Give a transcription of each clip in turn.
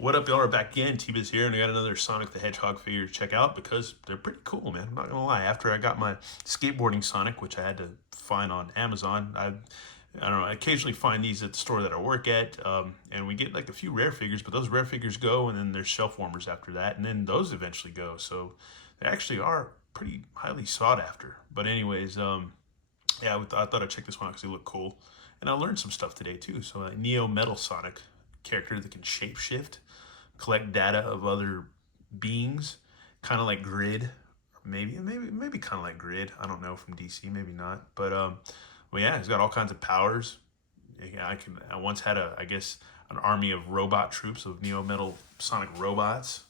What up, y'all are back again. T-Biz here, and I got another Sonic the Hedgehog figure to check out because they're pretty cool, man. I'm not gonna lie. After I got my skateboarding Sonic, which I had to find on Amazon, I don't know. I occasionally find these at the store that I work at, and we get like a few rare figures, but those rare figures go, and then there's shelf warmers after that, and then those eventually go. So they actually are pretty highly sought after. But anyways, yeah, I thought I'd check this one out because they look cool, and I learned some stuff today too. So Neo Metal Sonic character that can shapeshift, collect data of other beings, kind of like Grid, or maybe kind of like Grid. I don't know, from DC, maybe not, but well, yeah, he's got all kinds of powers. Yeah, I once had I guess an army of robot troops of Neo Metal Sonic robots,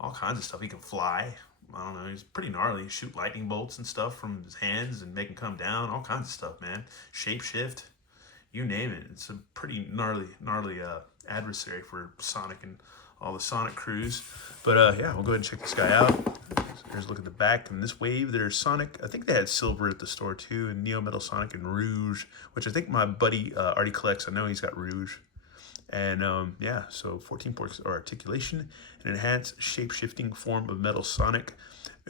all kinds of stuff. He can fly. I don't know. He's pretty gnarly. Shoot lightning bolts and stuff from his hands and make them come down. All kinds of stuff, man. Shapeshift, you name it. It's a pretty gnarly adversary for Sonic and all the Sonic crews. But yeah, we'll go ahead and check this guy out. Here's a look at the back. And this wave, there's Sonic. I think they had silver at the store too, and Neo Metal Sonic and Rouge, which I think my buddy already collects. I know he's got Rouge. And yeah, so 14 points are articulation, an enhanced shape-shifting form of Metal Sonic,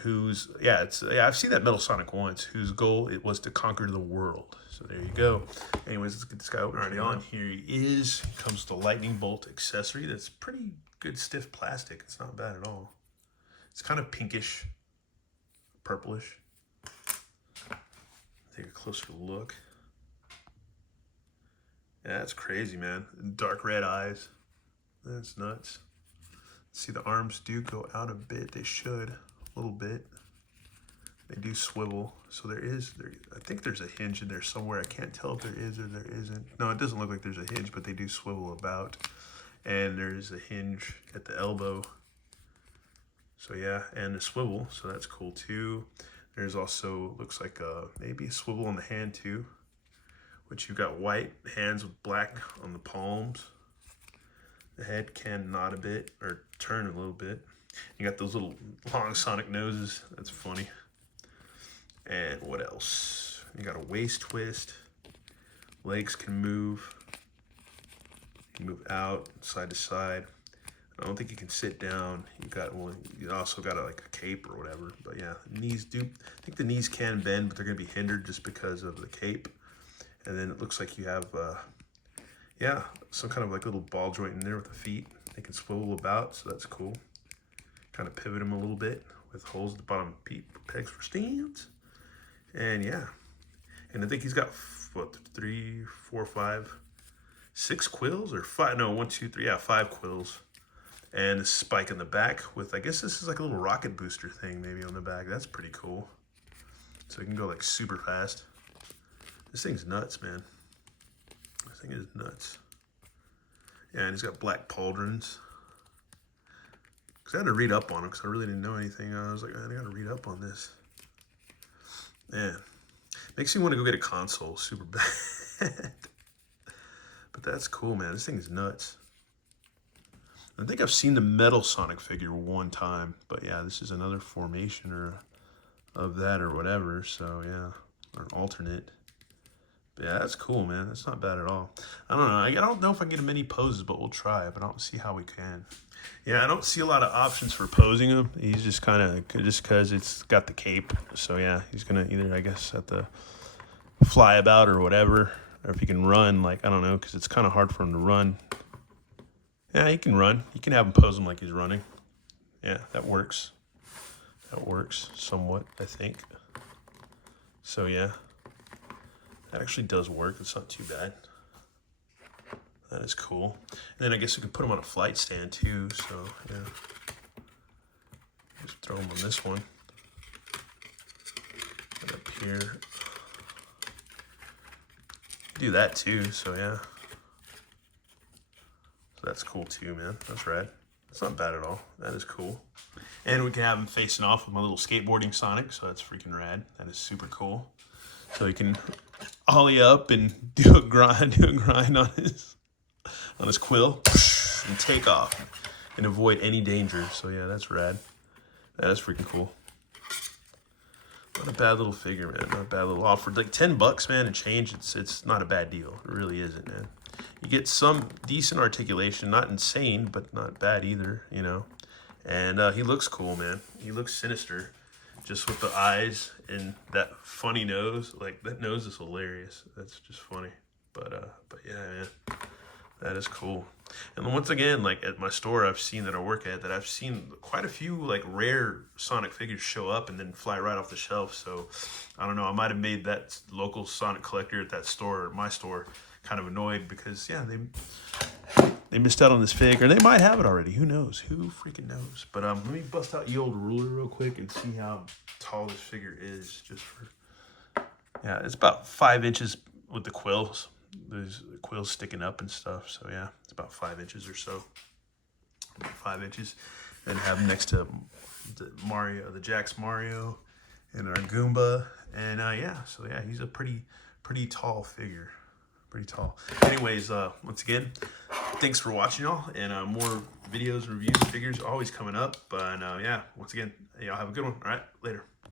whose I've seen that Metal Sonic once, whose goal it was to conquer the world. So there you go. Anyways, let's get this guy open. Already on. Here he is. Comes with the lightning bolt accessory. That's pretty good stiff plastic. It's not bad at all. It's kind of pinkish, purplish. Take a closer look. Yeah, that's crazy, man. Dark red eyes. That's nuts. See, the arms do go out a bit. They should, a little bit. They do swivel. So I think there's a hinge in there somewhere. I can't tell if there is or there isn't. No, it doesn't look like there's a hinge, but they do swivel about. And there's a hinge at the elbow. So yeah, and a swivel, so that's cool too. There's also, looks like maybe a swivel on the hand too, which you've got white hands with black on the palms. The head can nod a bit, or turn a little bit. You got those little long Sonic noses, that's funny. And what else? You got a waist twist. Legs can move. You can move out, side to side. I don't think you can sit down. You also got like a cape or whatever. But yeah, knees do. I think the knees can bend, but they're gonna be hindered just because of the cape. And then it looks like you have, yeah, some kind of like little ball joint in there with the feet. They can swivel about, so that's cool. Kind of pivot them a little bit with holes at the bottom pegs for stands. And yeah, and I think he's got what, 3, 4, 5, 6 quills or 5? No, 1, 2, 3. Yeah, 5 quills. And a spike in the back with, I guess this is like a little rocket booster thing maybe on the back. That's pretty cool. So it can go like super fast. This thing's nuts, man. This thing is nuts. Yeah, and he's got black pauldrons. Because I had to read up on him because I really didn't know anything. I was like, man, I got to read up on this. Man, makes me want to go get a console super bad. But that's cool, man. This thing is nuts. I think I've seen the Metal Sonic figure one time, but yeah, this is another formation or of that or whatever. So yeah, or an alternate. But yeah, that's cool, man. That's not bad at all. I don't know. I don't know if I can get him many poses, but we'll try. But I'll see how we can. Yeah, I don't see a lot of options for posing him. He's just kind of just because it's got the cape. So yeah, he's gonna either, I guess, have to fly about or whatever, or if he can run, like, I don't know, because it's kind of hard for him to run. Yeah, he can run. You can have him pose him like he's running. Yeah, that works. That works somewhat, I think. So yeah, that actually does work. It's not too bad. That is cool. And then I guess we can put him on a flight stand too. So yeah, just throw him on this one. And up here. Do that too. So yeah. That's cool too, man. That's rad. That's not bad at all. That is cool. And we can have him facing off with my little skateboarding Sonic, so that's freaking rad. That is super cool. So he can ollie up and do a grind on his quill and take off and avoid any danger. So yeah, that's rad. That is freaking cool. Not a bad little figure, man. Not a bad little offer. Like $10, man, and change. It's not a bad deal. It really isn't, man. you get some decent articulation, not insane, but not bad either, you know. And he looks cool, man. He looks sinister, just with the eyes and that funny nose. Like, that nose is hilarious. That's just funny. But yeah, man, that is cool. And once again, like at my store, I've seen that I work at, that I've seen quite a few like rare Sonic figures show up and then fly right off the shelf. So I don't know, I might have made that local Sonic collector at that store, my store, kind of annoyed because yeah, they missed out on this fig, or they might have it already. Who knows? Who freaking knows? But let me bust out the old ruler real quick and see how tall this figure is. Just for yeah, it's about 5 inches with the quills. There's the quills sticking up and stuff. So yeah, it's about 5 inches or so. About 5 inches. Then have him next to the Mario, the Jakks Mario, and our Goomba. And yeah, so yeah, he's a pretty tall figure. Pretty tall. Anyways, once again, thanks for watching, y'all, and more videos, reviews, figures always coming up. But yeah, once again, y'all have a good one. All right, later.